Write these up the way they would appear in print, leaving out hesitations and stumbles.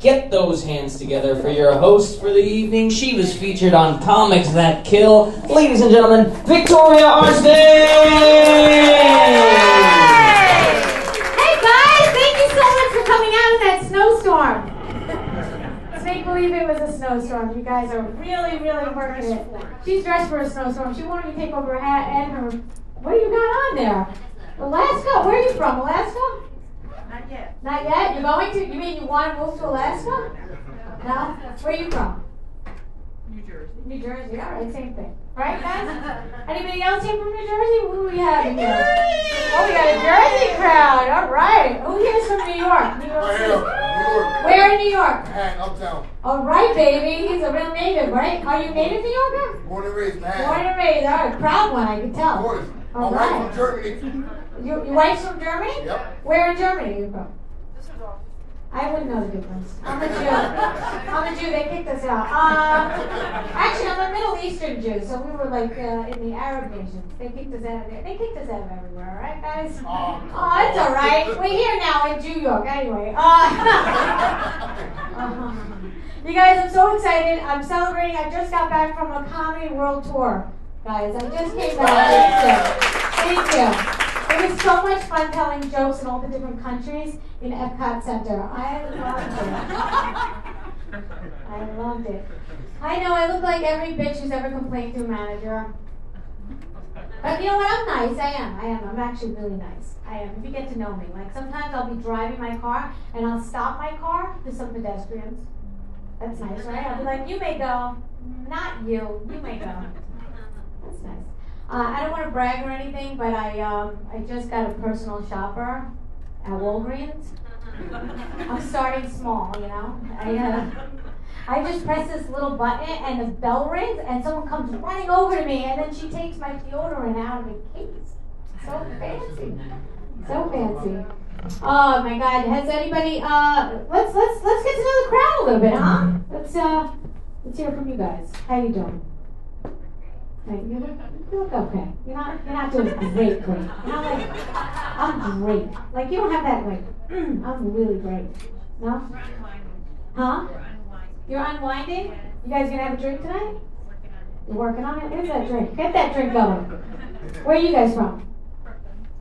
get those hands together for your host for the evening. She was featured on Comics That Kill. Ladies and gentlemen, Victoria Arnstein! Hey guys, thank you so much for coming out in that snowstorm. Let's make believe it was a snowstorm. You guys are really, really working it. She's dressed for a snowstorm. She wanted me to take over her hat and her... What do you got on there? Alaska? Where are you from? Alaska? Not yet. Not yet? You're going to? You mean you want to move to Alaska? No? Where are you from? New Jersey. New Jersey. All right, same thing. Right, guys? Anybody else here from New Jersey? Who do we have in here? Oh, we got a Jersey crowd. All right. Who here's from New York? New York City. Where in New York? Manhattan, uptown. All right, baby. He's a real native, right? Are you native New Yorker? Born and raised, Manhattan. Born and raised. All right, proud one, I can tell. Of course. My All wife's right. from Germany. Your wife's from Germany? Yep. Where in Germany are you from? This is all. I wouldn't know the difference. I'm a Jew. I'm a Jew. They kicked us out. Actually, I'm a Middle Eastern Jew, so we were like in the Arab nations. They kicked us out of there. They kicked us out of everywhere, all right, guys? Oh, it's all right. We're here now in New York, anyway. You guys, I'm so excited. I'm celebrating. I just got back from a comedy world tour, guys. I just came back. Thank you. It was so much fun telling jokes in all the different countries in Epcot Center. I loved it. I know I look like every bitch who's ever complained to a manager. But you know what? I'm nice. I am. I'm actually really nice. I am. If you get to know me. Like sometimes I'll be driving my car and I'll stop my car to some pedestrians. That's nice, right? I'll be like, you may go. Not you. You may go. That's nice. I don't want to brag or anything, but I just got a personal shopper at Walgreens. I'm starting small, you know. I just press this little button and the bell rings and someone comes running over to me and then she takes my deodorant out of the case. So fancy. So fancy. Oh my God! Has anybody? Let's get to know the crowd a little bit, huh? Let's hear from you guys. How you doing? Hey, you look okay. You're not doing great. You're not like, I'm great. Like, you don't have that, like, I'm really great. No? Huh? You're unwinding? You guys gonna have a drink tonight? You're working on it? Here's that drink. Get that drink going. Where are you guys from?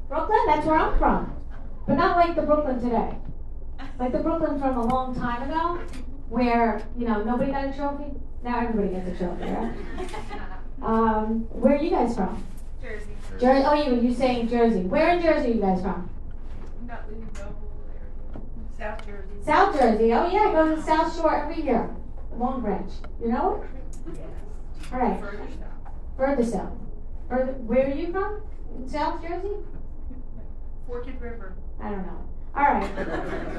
Brooklyn? That's where I'm from. But not like the Brooklyn today. Like the Brooklyn from a long time ago, where, you know, nobody got a trophy. Now everybody gets a trophy, right? Where are you guys from? Jersey. Jersey. Oh, you saying Jersey. Where in Jersey are you guys from? South Jersey. South Jersey. Oh, yeah, I go to the South Shore every year. Long Branch. You know it? Yes. All right. Further south. Further south. Where are you from? In South Jersey? Forked River. I don't know. All right.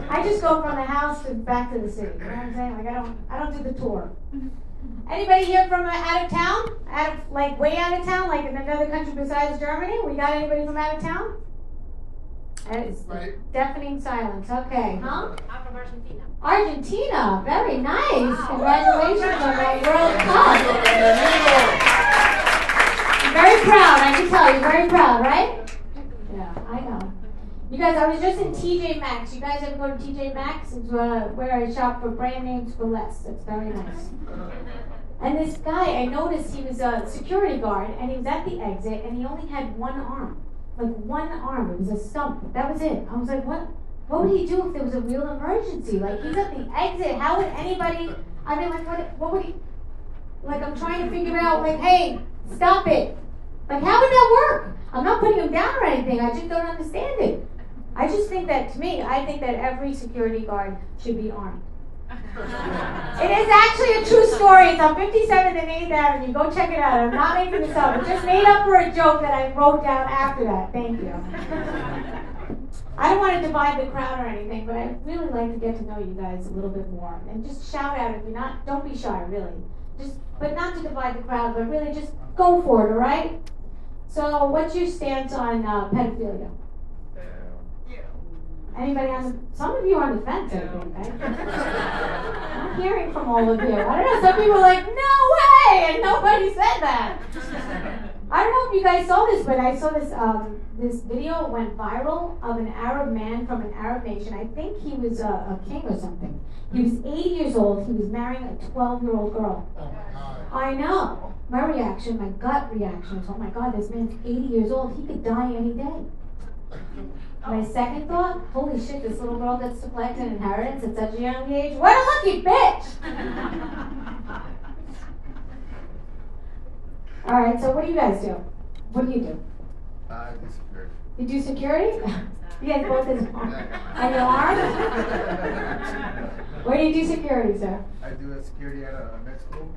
I just go from the house to back to the city. You know what I'm saying? Like I don't do the tour. Anybody here from out of town? Way out of town, like in another country besides Germany? We got anybody from out of town? That is deafening silence. Okay, huh? I'm from Argentina. Argentina, very nice. Wow. Congratulations on that World Cup. I'm very proud, I can tell you, very proud, right? Yeah, I know. You guys, I was just in TJ Maxx. You guys ever go to TJ Maxx? It's where I shop for brand names for less. It's very nice. And this guy, I noticed he was a security guard, and he was at the exit, and he only had one arm. Like one arm. It was a stump. That was it. I was like, what would he do if there was a real emergency? Like, he's at the exit. How would anybody, I mean, like, what would he, like, I'm trying to figure out, like, hey, stop it. Like, how would that work? I'm not putting him down or anything. I just don't understand it. I just think that, to me, I think that every security guard should be armed. It is actually a true story. It's on 57th and 8th Avenue. Go check it out. I'm not making this up. It's just made up for a joke that I wrote down after that. Thank you. I don't want to divide the crowd or anything, but I'd really like to get to know you guys a little bit more. And just shout out if you're not, don't be shy, really. But not to divide the crowd, but really just go for it, all right? So what's your stance on pedophilia? Anybody some of you are on the fence, I think, right? I'm hearing from all of you. I don't know, some people are like, no way, and nobody said that. I don't know if you guys saw this, but I saw this video went viral of an Arab man from an Arab nation. I think he was a king or something. He was 80 years old. He was marrying a 12-year-old girl. Oh my God. I know. My reaction, my gut reaction was, oh my God, this man's 80 years old. He could die any day. My second thought, holy shit, this little girl gets to collect an inheritance at such a young age. What a lucky bitch! All right, so what do you guys do? What do you do? I do security. You do security? You guys both is on your arms? Where do you do security, sir? I do a security at a med school.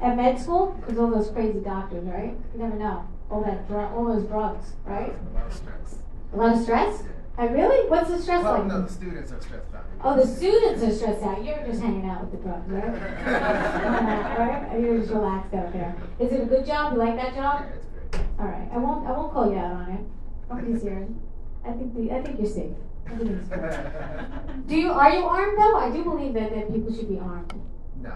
At med school? Because all those crazy doctors, right? You never know. All those drugs, right? A lot of stress. A lot of stress? Really? What's the stress Well, like? no, the students are stressed out. Oh, the students are stressed out. You're just hanging out with the drugs, right? Right? You're just relaxed out there. Is it a good job? You like that job? Yeah, it's great. All right. I won't call you out on it. Don't be serious. I think you're safe. Everything's good. Are you armed though? I do believe that people should be armed. No.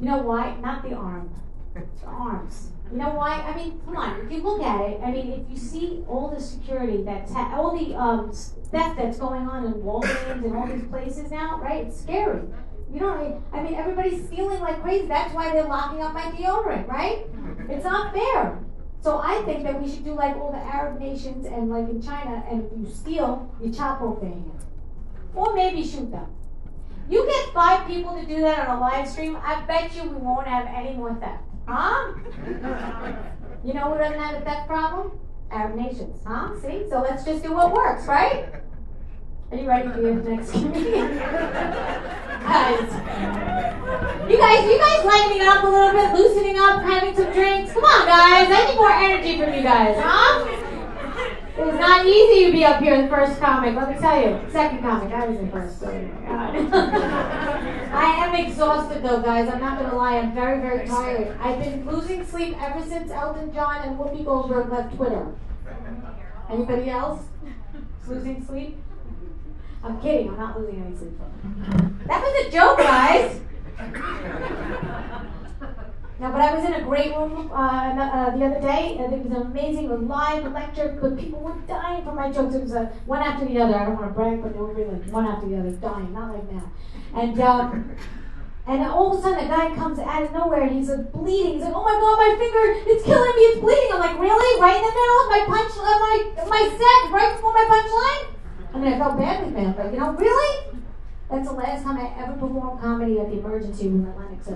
You know why? Not the arm. The arms. You know why? I mean, come on. If you look at it, I mean, if you see all the security all the theft that's going on in Walgreens and all these places now, right? It's scary. You know, I mean, everybody's stealing like crazy. That's why they're locking up my deodorant, right? It's not fair. So I think that we should do like all the Arab nations and like in China, and if you steal, you chop off their hands. Or maybe shoot them. You get 5 people to do that on a live stream, I bet you we won't have any more theft. Huh? You know who doesn't have a theft problem? Arab nations. Huh? See? So let's just do what works, right? Are you ready for your next comedian? Guys. You guys lightening up a little bit, loosening up, having some drinks. Come on, guys. I need more energy from you guys, huh? It's not easy to be up here the first comic, let me tell you. Second comic, I was in first, so I am exhausted though, guys. I'm not gonna lie, I'm very, very tired. I've been losing sleep ever since Elton John and Whoopi Goldberg left Twitter. Anybody else losing sleep? I'm kidding, I'm not losing any sleep. That was a joke, guys. No, but I was in a great room the other day, and it was amazing. It was live, lecture, but people were dying for my jokes. It was one after the other. I don't want to brag, but they were really one after the other, dying, not like now. And all of a sudden, a guy comes out of nowhere, and he's like bleeding. He's like, "Oh my God, my finger! It's killing me! It's bleeding!" I'm like, "Really? Right in the middle of my punch, my set, right before my punchline?" I mean, I felt badly, man, but really? That's the last time I ever performed comedy at the emergency room at Lenox.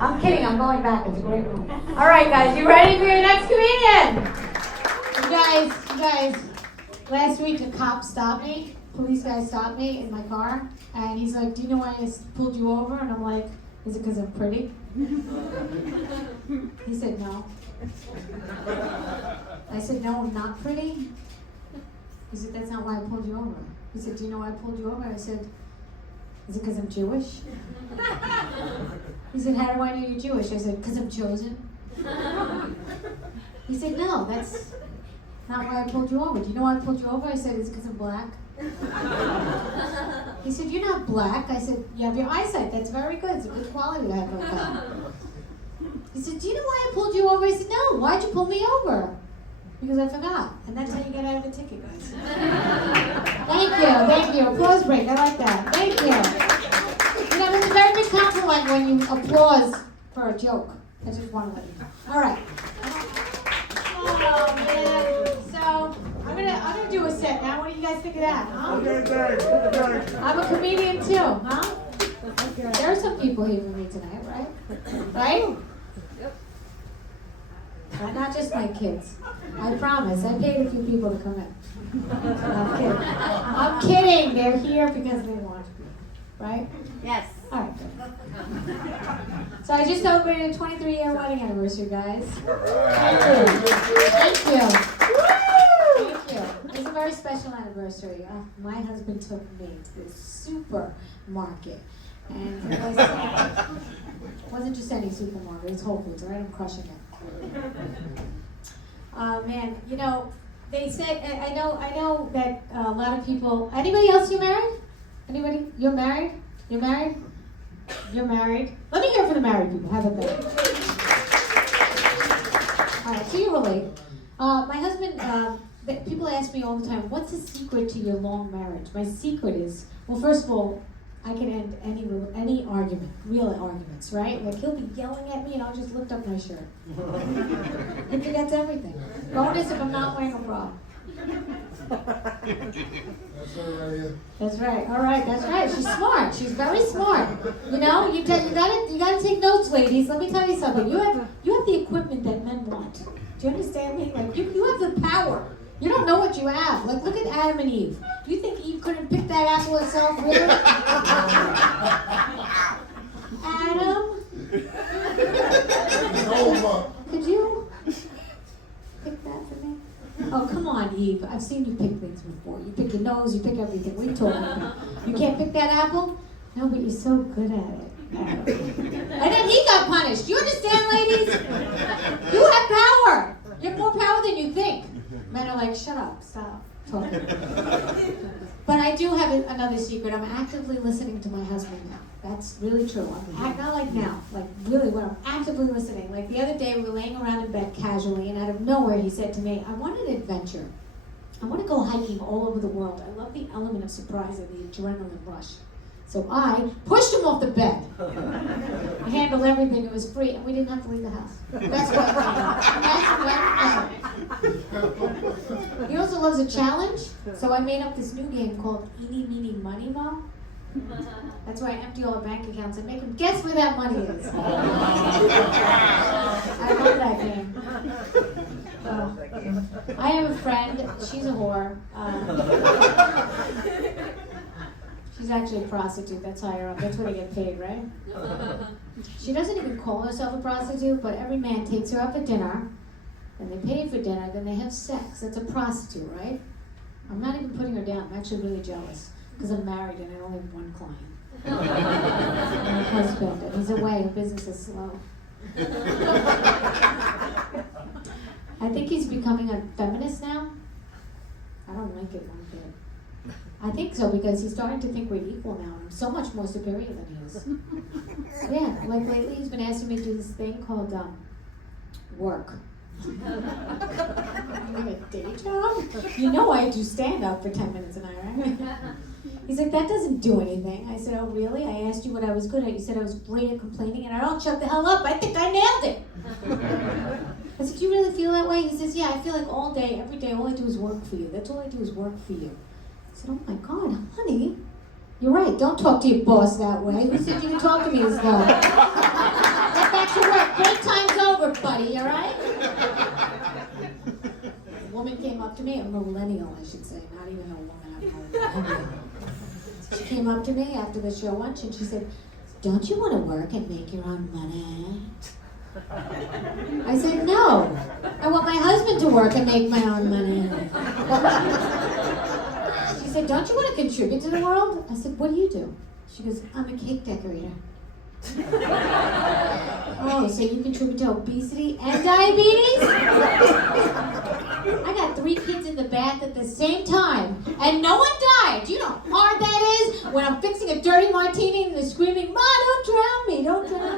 I'm kidding, I'm going back. It's a great room. All right, guys, you ready for your next comedian? You guys, last week a cop stopped me. Police guy stopped me in my car, and he's like, "Do you know why I pulled you over?" And I'm like, "Is it because I'm pretty?" He said, "No." I said, "No, I'm not pretty." He said, "That's not why I pulled you over." He said, "Do you know why I pulled you over?" I said, "Is it because I'm Jewish?" He said, "How do I know you're Jewish?" I said, "Because I'm chosen." He said, "No, that's not why I pulled you over. Do you know why I pulled you over?" I said, "Is it because I'm black?" He said, "You're not black." I said, "You have your eyesight. That's very good. It's a good quality to have like that." He said, "Do you know why I pulled you over?" I said, "No. Why'd you pull me over?" Because I forgot. And that's how you get out of the ticket, guys. Thank you. Applause break. I like that. Thank you. You know, it's a very big compliment when you applause for a joke. I just want to let you know. All right. Oh, man. So, I'm gonna do a set now. What do you guys think of that? Huh? I'm a comedian too, huh? There are some people here with me tonight, right? Right? Not just my kids. I promise. I paid a few people to come in. I'm kidding. They're here because they want to be. Right? Yes. All right, good. So I just celebrated a 23-year wedding anniversary, guys. Thank you. It's a very special anniversary. My husband took me to the supermarket. And it wasn't just any supermarket. It's Whole Foods, right? I'm crushing it. Man, you know, they said, I know that a lot of people, anybody else you married? Anybody? You're married? You're married? You're married? Let me hear from the married people. How about that? All right, so you relate. My husband, people ask me all the time, what's the secret to your long marriage? My secret is, well, first of all, I can end any argument, real arguments, right? Like he'll be yelling at me and I'll just lift up my shirt. He forgets everything. Bonus if I'm not wearing a bra. That's her right here. That's right. All right. That's right. She's smart. She's very smart. You know, you gotta take notes, ladies. Let me tell you something. You have the equipment that men want. Do you understand me? Like you have the power. You don't know what you have. Like look at Adam and Eve. Do you think Eve couldn't pick that apple herself? Really? Adam, could you pick that for me? Oh, come on, Eve. I've seen you pick things before. You pick your nose, you pick everything. What are you talking about? You can't pick that apple? No, but you're so good at it. And then he got punished. You understand, ladies? You have power. You have more power than you think. Men are like, shut up, stop talking. But I do have another secret. I'm actively listening to my husband now. That's really true. Not like now, like really when I'm actively listening. Like the other day we were laying around in bed casually and out of nowhere he said to me, I want an adventure. I want to go hiking all over the world. I love the element of surprise and the adrenaline rush. So I pushed him off the bed. I handled everything. It was free and we didn't have to leave the house. That's what He also loves a challenge. So I made up this new game called Eeny, Meeny, Money, Mo. That's where I empty all the bank accounts and make them guess where that money is. I love that game. I have a friend, she's a whore. She's actually a prostitute, that's higher up, that's where they get paid, right? She doesn't even call herself a prostitute, but every man takes her out for dinner, then they pay for dinner, then they have sex. That's a prostitute, right? I'm not even putting her down, I'm actually really jealous. Because I'm married and I only have one client. My husband, and he's away, business is slow. I think he's becoming a feminist now. I don't like it one bit. I think so because he's starting to think we're equal now. I'm so much more superior than he is. Yeah, like lately he's been asking me to do this thing called work. Like a day job? You know I do stand up for 10 minutes an hour, right? He's like, that doesn't do anything. I said, oh really? I asked you what I was good at. You said I was great at complaining and I don't shut the hell up. I think I nailed it. I said, do you really feel that way? He says, yeah, I feel like all day, every day, all I do is work for you. That's all I do is work for you. I said, oh my God, honey, you're right. Don't talk to your boss that way. Who said you can talk to me as though? Get back to work. Break time's over, buddy, all right? A woman came up to me, a millennial, I should say, not even a woman, I'm old. She came up to me after the show once and she said, don't you want to work and make your own money? I said, no. I want my husband to work and make my own money. She said, don't you want to contribute to the world? I said, what do you do? She goes, I'm a cake decorator. Oh, so you contribute to obesity and diabetes? I got 3 kids in the bath at the same time, and no one died. Do you know how hard that is? When I'm fixing a dirty martini and they're screaming, Ma, don't drown me, don't drown me.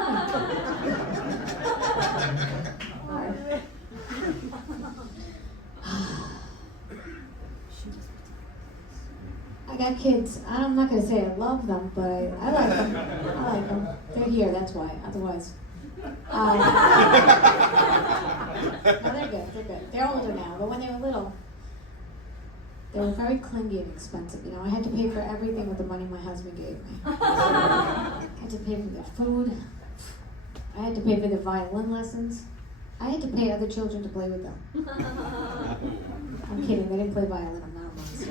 I got kids. I'm not going to say I love them, but I like them. I like them. They're here, that's why. Otherwise. No, they're good. They're good. They're older now, but when they were little, they were very clingy and expensive. You know, I had to pay for everything with the money my husband gave me. I had to pay for their food. I had to pay for their violin lessons. I had to pay other children to play with them. I'm kidding. They didn't play violin. I'm not a monster.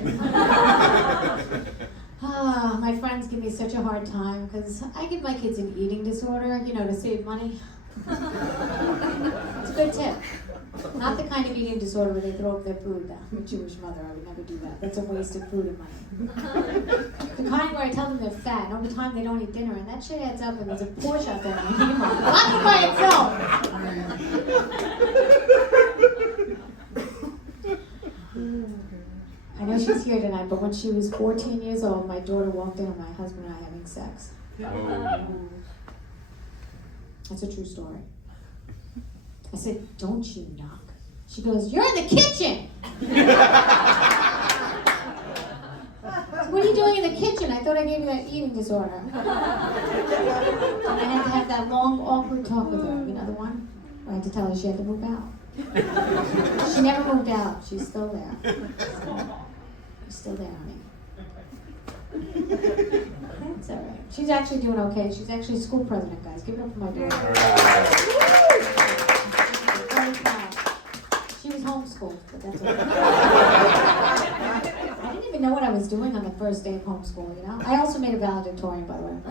My friends give me such a hard time because I give my kids an eating disorder, you know, to save money. It's a good tip. Not the kind of eating disorder where they throw up their food. I'm a Jewish mother. I would never do that. That's a waste of food and money. The kind where I tell them they're fat, and over time they don't eat dinner, and that shit adds up, and there's a Porsche out there. Not by itself. I know she's here tonight, but when she was 14 years old, my daughter walked in and my husband and I having sex. That's a true story. I said, don't you knock. She goes, you're in the kitchen. What are you doing in the kitchen? I thought I gave you that eating disorder. And I had to have that long, awkward talk with her. You know the one? I had to tell her she had to move out. She never moved out. She's still there. She's still there, honey. That's all right. She's actually doing okay. She's actually school president, guys. Give it up for my daughter. Very proud. She was homeschooled, but that's okay. I didn't even know what I was doing on the first day of homeschool, you know? I also made a valedictorian, by the way. I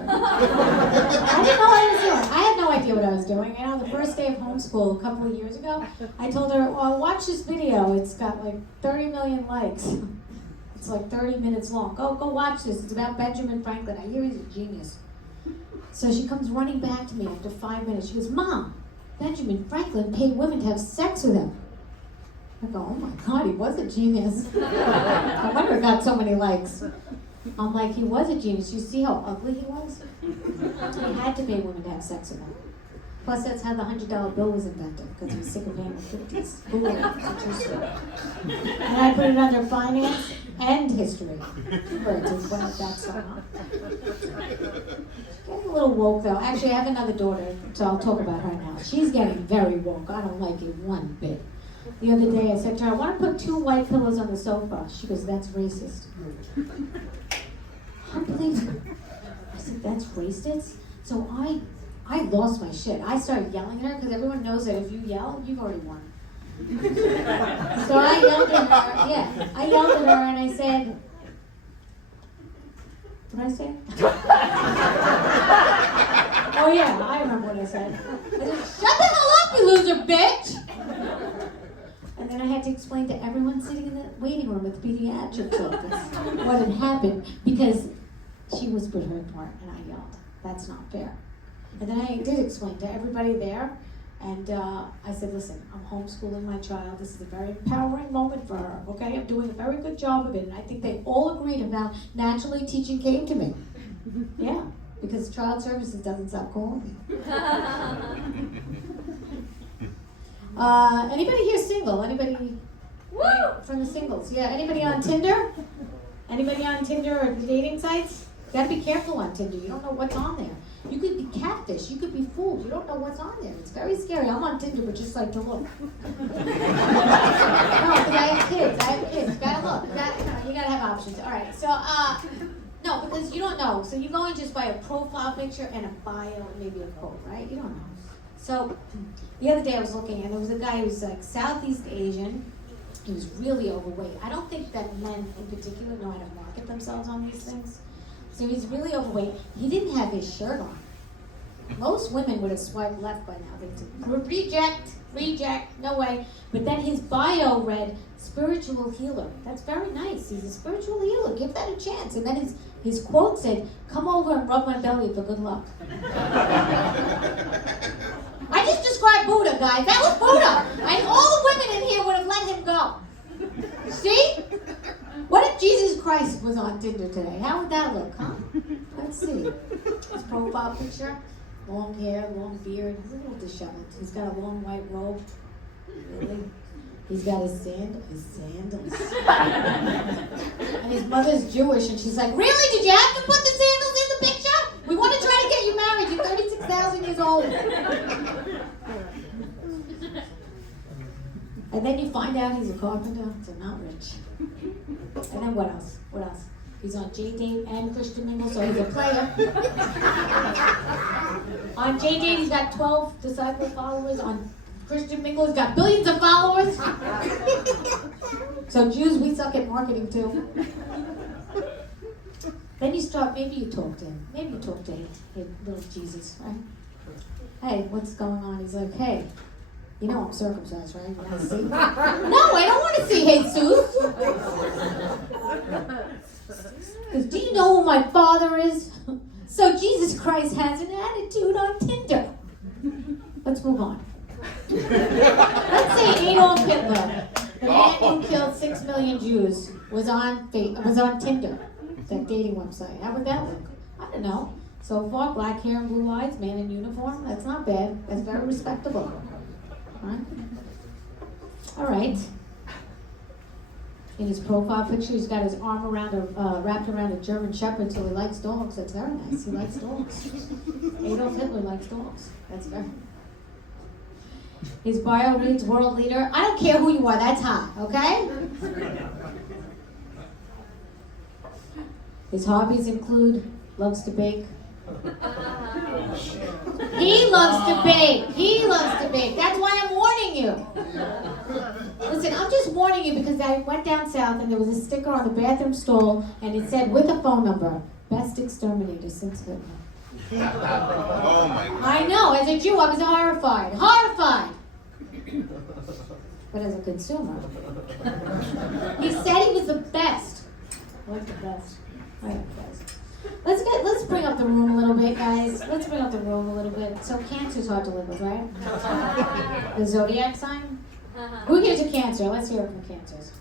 didn't know what I was doing. I had no idea what I was doing. You know, the first day of homeschool a couple of years ago, I told her, well, watch this video. It's got like 30 million likes. It's like 30 minutes long. Go watch this. It's about Benjamin Franklin. I hear he's a genius. So she comes running back to me after 5 minutes. She goes, Mom, Benjamin Franklin paid women to have sex with him. I go, oh my God, he was a genius. I wonder it got so many likes. I'm like, he was a genius. You see how ugly he was? He had to pay women to have sex with him. Plus, that's how the $100 bill was invented, because he was sick of paying the 50s. And I put it under finance and history. For it to went up that song. Getting a little woke, though. Actually, I have another daughter, so I'll talk about her now. She's getting very woke. I don't like it one bit. The other day I said to her, I want to put 2 white pillows on the sofa. She goes, that's racist. Unbelievable. I said, that's racist? So I lost my shit. I started yelling at her because everyone knows that if you yell, you've already won. So I yelled at her, I yelled at her and I said, what did I say? Oh yeah, I remember what I said. I said, shut the hell up, you loser bitch! And then I had to explain to everyone sitting in the waiting room at the pediatrics office what had happened because she whispered her part and I yelled. That's not fair. And then I did explain to everybody there, and I said, listen, I'm homeschooling my child. This is a very empowering moment for her, okay? I'm doing a very good job of it, and I think they all agreed about naturally teaching came to me. Yeah, because child services doesn't stop calling me. Anybody here single? Anybody from the singles? Yeah, anybody on Tinder? Anybody on Tinder or dating sites? You gotta be careful on Tinder. You don't know what's on there. You could be catfish. You could be fooled. You don't know what's on there. It's very scary. I'm on Tinder, but just like to look. No, because I have kids. You gotta look. You gotta have options. All right. So, no, because you don't know. So you go in just by a profile picture and a bio and maybe a quote, right? You don't know. So the other day I was looking, and there was a guy who was like Southeast Asian. He was really overweight. I don't think that men in particular know how to market themselves on these things. So he's really overweight. He didn't have his shirt on. Most women would have swiped left by now. They'd say, reject, no way. But then his bio read, spiritual healer. That's very nice. He's a spiritual healer. Give that a chance. And then his quote said, come over and rub my belly for good luck. I just described Buddha, guys. That was Buddha. And all the women in here would have let him go. See? What if Jesus Christ was on Tinder today? How would that look, huh? Let's see. His profile picture, long hair, long beard. He's a little disheveled. He's got a long white robe. Really? He's got his sandals. And his mother's Jewish, and she's like, really? Did you have to put the sandals in the picture? We want to try to get you married. You're 36,000 years old. And then you find out he's a carpenter, so not rich. And then what else? He's on J-Date and Christian Mingle, so he's a player. On J-Date, he's got 12 disciple followers. On Christian Mingle, he's got billions of followers. So Jews, we suck at marketing too. Then you start, maybe you talk to him. Maybe you talk to him, little Jesus, right? Hey, what's going on? He's like, hey, you know I'm circumcised, right? You want to see? No, I don't want to see Jesus. Because do you know who my father is? So Jesus Christ has an attitude on Tinder. Let's move on. Let's say Adolf Hitler, the man who killed 6 million Jews, was on Tinder, that dating website. How would that look? I don't know. So far, black hair and blue eyes, man in uniform. That's not bad. That's very respectable. Huh? All right. In his profile picture, he's got his arm around wrapped around a German Shepherd, so he likes dogs. That's very nice. He likes dogs. Adolf Hitler likes dogs. That's very. His bio reads world leader. I don't care who you are. That's hot. Okay. His hobbies include loves to bake. He loves to bake. He loves to bake. That's why I'm warning you. Listen, I'm just warning you because I went down south and there was a sticker on the bathroom stall and it said with a phone number, best exterminator since Hitler. Oh my God. I know, as a Jew I was horrified. Horrified! But as a consumer, he said he was the best. What's the best? I am the best. Let's bring up the room a little bit, guys. Let's bring up the room a little bit. So Cancer's hard to live with, right? The Zodiac sign? Who here's a Cancer? Let's hear it from Cancers.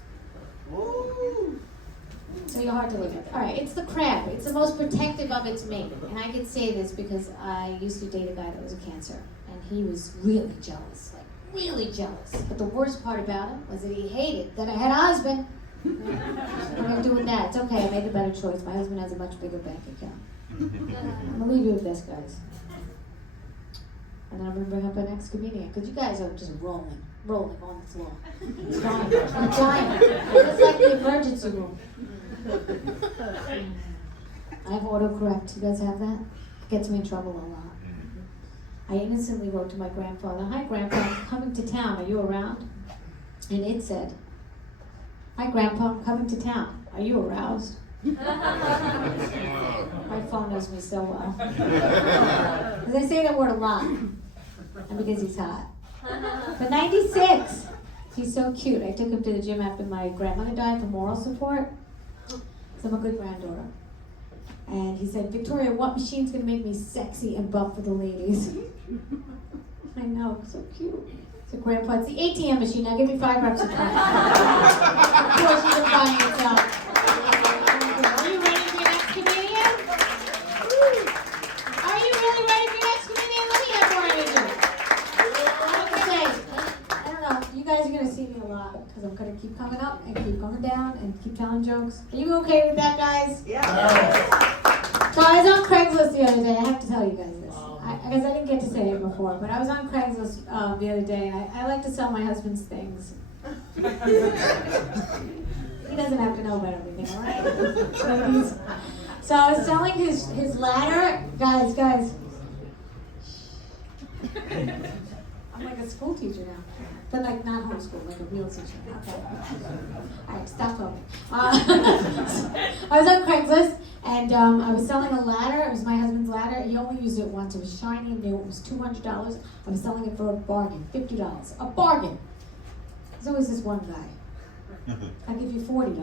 So you're hard to live with. All right, it's the crab. It's the most protective of its mate. And I can say this because I used to date a guy that was a Cancer. And he was really jealous, like really jealous. But the worst part about him was that he hated that I had a husband. What am I going to do with that? It's okay, I made the better choice. My husband has a much bigger bank account. I'm going to leave you with this, guys. And then I'm going to bring up an ex-comedian, because you guys are just rolling on the floor. I'm dying. It's like the emergency room. I have autocorrect. You guys have that? It gets me in trouble a lot. I innocently wrote to my grandfather, "Hi, Grandpa, I'm coming to town. Are you around?" And it said, "Hi, Grandpa, I'm coming to town. Are you aroused?" My phone knows me so well. Because I say that word a lot. And because he's hot. But 96. He's so cute. I took him to the gym after my grandmother died for moral support. So I'm a good granddaughter. And he said, "Victoria, what machine's going to make me sexy and buff for the ladies?" I know, so cute. So Grandpa, it's the ATM machine. Now give me 5 reps of time. Of course, you can find yourself. Are you ready for your next comedian? Are you really ready for your next comedian? Let me have more energy. I have to say, I don't know, you guys are going to see me a lot because I'm going to keep coming up and keep going down and keep telling jokes. Are you okay with that, guys? Yeah. So I was on Craigslist the other day. I have to tell you guys this. Because I didn't get to say it before, but I was on Craigslist the other day, and I like to sell my husband's things. He doesn't have to know about everything, all right? Ladies. So I was selling his ladder. Guys. I'm like a school teacher now. But like not homeschool, like a real teacher. Okay. All right, stop talking. I was on Craigslist, and I was selling a ladder. It was my husband's ladder. He only used it once. It was shiny and new. It was $200. I was selling it for a bargain, $50. A bargain. There's always this one guy. I'll give you $40.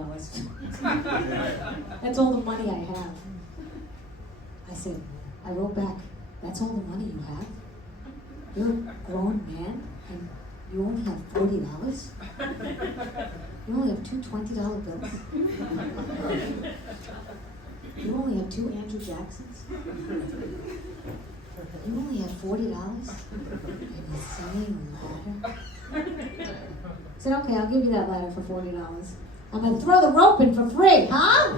That's all the money I have. I said, I wrote back, "That's all the money you have? You're a grown man, and you only have $40? You only have 2 $20 bills? You only have 2 Andrew Jacksons? You only have $40? And you're selling a ladder?" I said, "Okay, I'll give you that ladder for $40. I'm going to throw the rope in for free, huh?"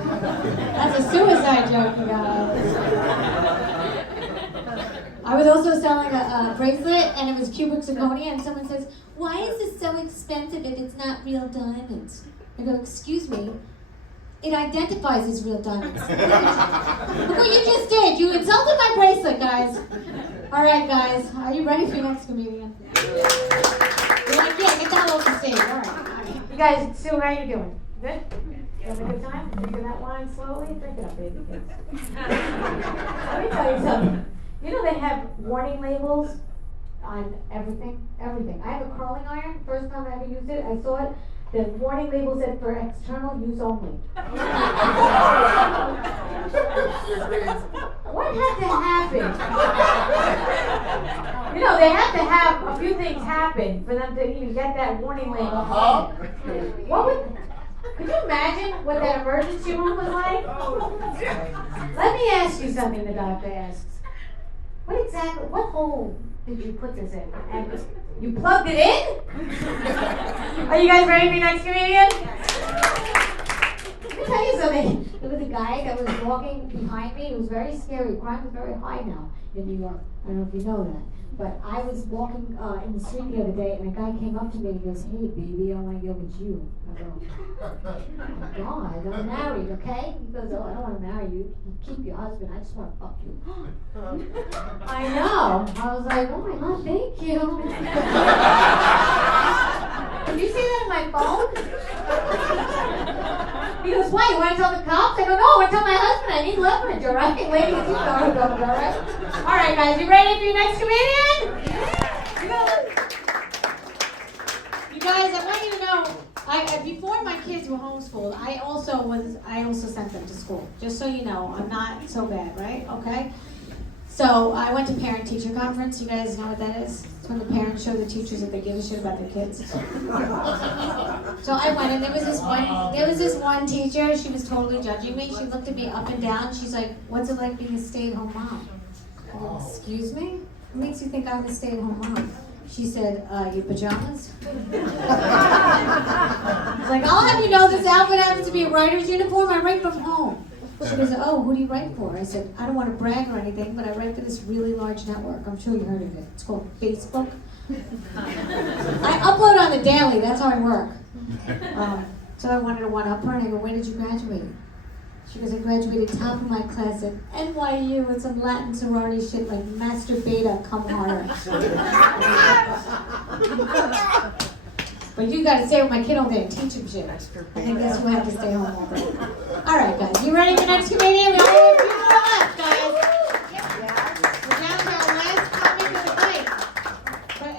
That's a suicide joke, you guys. I was also selling a bracelet, and it was cubic zirconia, and someone says, "Why is this so expensive if it's not real diamonds?" I go, "Excuse me, it identifies as real diamonds." Look what you just did. You insulted my bracelet, guys. All right, guys, are you ready for your next comedian? You're like, "Yeah, get the hell off the stage." All right. You guys, Sue, how you doing? Good? You having a good time? Drinking that wine slowly? Drink it up, baby. Let me tell you something. You know they have warning labels on everything? Everything. I have a curling iron. First time I ever used it, I saw it. The warning label said for external use only. What had to happen? You know, they have to have a few things happen for them to even get that warning label. What would... Could you imagine what that emergency room was like? Let me ask you something, the doctor asks. What hole did you put this in? And You plugged it in? Are you guys ready for your next comedian? Let me tell you something. There was a guy that was walking behind me. It was very scary. Crime is very high now in New York. I don't know if you know that. But I was walking in the street the other day, and a guy came up to me and he goes, "Hey, baby, I want to go with you." I go, "Oh, God, I'm married, okay?" He goes, "Oh, I don't want to marry you. You keep your husband. I just want to fuck you." I know. I was like, "Oh my God, thank you." Did you see that in my phone? He goes, "What, you want to tell the cops?" I go, "No, I want to tell my husband. I need leverage, all right?" Ladies, you know who goes, all right? All right, guys, you ready for your next comedian? You guys, I want you to know, before my kids were homeschooled, I also sent them to school. Just so you know, I'm not so bad, right? Okay? So I went to parent-teacher conference. You guys know what that is? It's when the parents show the teachers that they give a shit about their kids. So I went, and there was this one teacher. She was totally judging me. She looked at me up and down. She's like, "What's it like being a stay-at-home mom?" I go, "Excuse me? What makes you think I'm a stay-at-home mom?" She said, "Your pajamas?" I was like, "I'll have you know this outfit happens to be a writer's uniform. I write from home." She goes, "Oh, who do you write for?" I said, "I don't want to brag or anything, but I write for this really large network. I'm sure you heard of it. It's called Facebook." I upload on the daily. That's how I work. So I wanted to one-up her, and I go, "When did you graduate?" She goes, "I graduated top of my class at NYU with some Latin sorority shit like Master Beta, come harder." But you gotta stay with my kid all day and teach him shit. I think that's who had to stay home all day. All right, guys, you ready for the next comedian? We only have a few more left, guys. We're down to our last comic of the night. But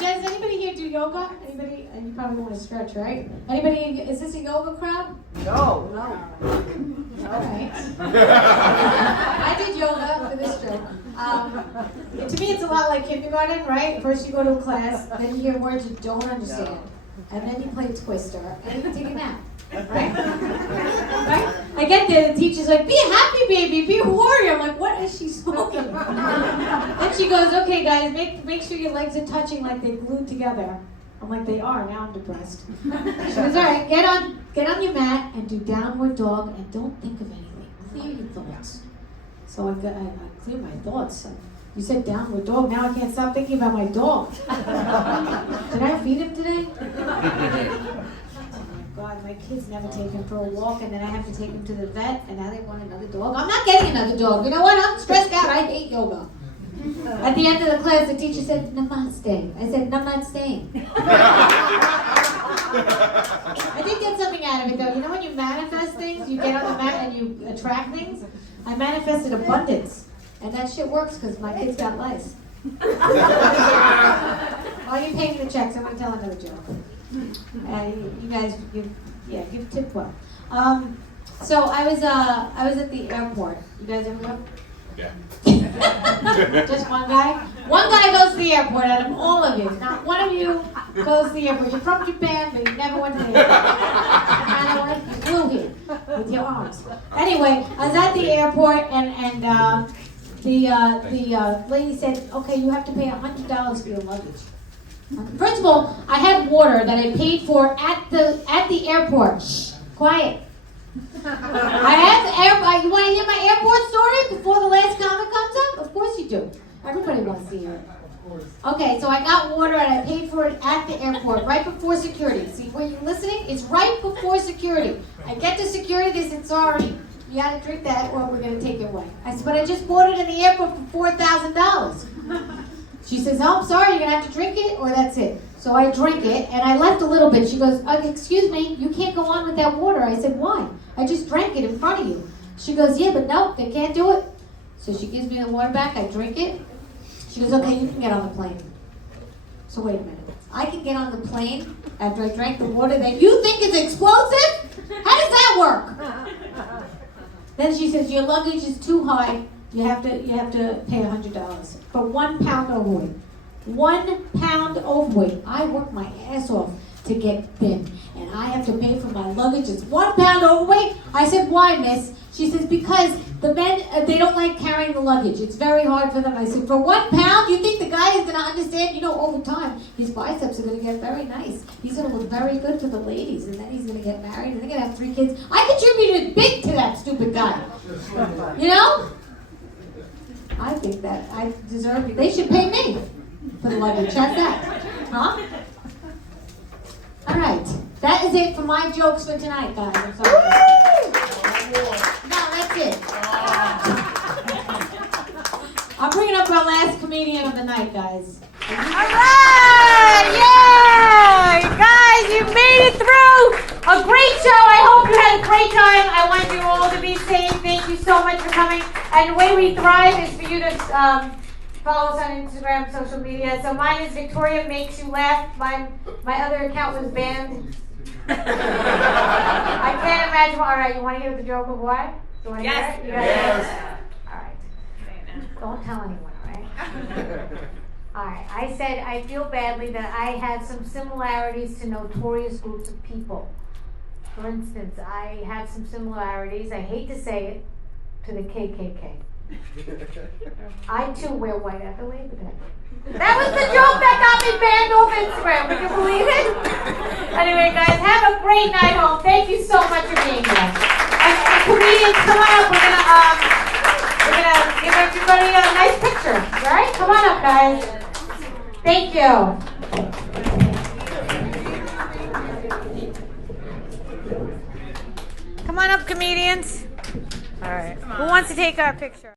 does anybody here do yoga? Anybody? You probably want to stretch, right? Anybody? Is this a yoga crowd? No. All right. I did yoga for this joke. To me, it's a lot like kindergarten, right? First you go to a class, then you hear words you don't understand, and then you play Twister, and then you take a nap, right? Right? I get there, the teacher's like, "Be a happy baby, be a warrior." I'm like, "What is she smoking?" Then she goes, "Okay, guys, make sure your legs are touching like they're glued together." I'm like, "They are." Now I'm depressed. She goes, "All right, get on your mat and do downward dog and don't think of anything. Clear your thoughts." So I clear my thoughts. You said downward dog. Now I can't stop thinking about my dog. Did I feed him today? Oh my God, my kids never take him for a walk, and then I have to take him to the vet, and now they want another dog. I'm not getting another dog. You know what? I'm stressed out. I hate yoga. At the end of the class, the teacher said, "Namaste." I said, "I'm not staying." I did get something out of it, though. You know when you manifest things, you get on the mat and you attract things? I manifested abundance. And that shit works because my kids got lice. While you're paying the checks, I'm going to tell another joke. You guys, give tip well. So I was at the airport. You guys ever go? Yeah. Just one guy? One guy goes to the airport out of all of you. Not one of you goes to the airport. You're from Japan, but you never went to the airport. You flew here with your arms. Anyway, I was at the airport and the lady said, "Okay, you have to pay $100 for your luggage." First of all, I had water that I paid for at the airport. Shh, quiet. You want to hear my airport story before the last comic comes up? Of course you do. Everybody wants to hear it. Okay, so I got water and I paid for it at the airport, right before security. See, were you listening? It's right before security. I get to security, they said, "Sorry, you gotta drink that or we're gonna take it away." I said, "But I just bought it in the airport for $4,000. She says, "Oh, I'm sorry, you're gonna have to drink it or that's it." So I drink it and I left a little bit. She goes, "Excuse me, you can't go on with that water." I said, "Why? I just drank it in front of you." She goes, "Yeah, but no, they can't do it." So she gives me the water back, I drink it. She goes, "Okay, you can get on the plane." So wait a minute. I can get on the plane after I drank the water that you think is explosive? How does that work? Then she says, "Your luggage is too high. You have to pay $100 for 1 pound overweight." 1 pound overweight. I worked my ass off to get thin. And I have to pay for my luggage. It's 1 pound overweight. I said, why, miss? She says, because the men, they don't like carrying the luggage. It's very hard for them. I said, for 1 pound, you think the guy is going to understand? You know, over time, his biceps are going to get very nice. He's going to look very good for the ladies. And then he's going to get married. And they're going to have 3 kids. I contributed big to that stupid guy. You know? I think that I deserve it. They should pay me for the luggage. How's that? Huh? All right. That is it for my jokes for tonight, guys. I'm sorry. No, that's it. I'm bringing up our last comedian of the night, guys. All right! Yay! Guys, you made it through a great show. I hope you had a great time. I want you all to be safe. Thank you so much for coming. And the way we thrive is for you to follow us on Instagram, social media. So mine is Victoria Makes You Laugh. My other account was banned. I can't imagine. All right, you want to hear the joke of why? Do you want to hear it? Yes. All right. Don't tell anyone, all right? All right. I said I feel badly that I had some similarities to notorious groups of people. For instance, I have some similarities, I hate to say it, to the KKK. I too wear white accolade, but that was the joke that got me banned off Instagram. Would you believe it? Anyway, guys, have a great night home. Thank you so much for being here. And comedians, come on up. We're gonna give everybody a nice picture. All right, come on up, guys. Thank you. Come on up, comedians. All right. Who wants to take our picture?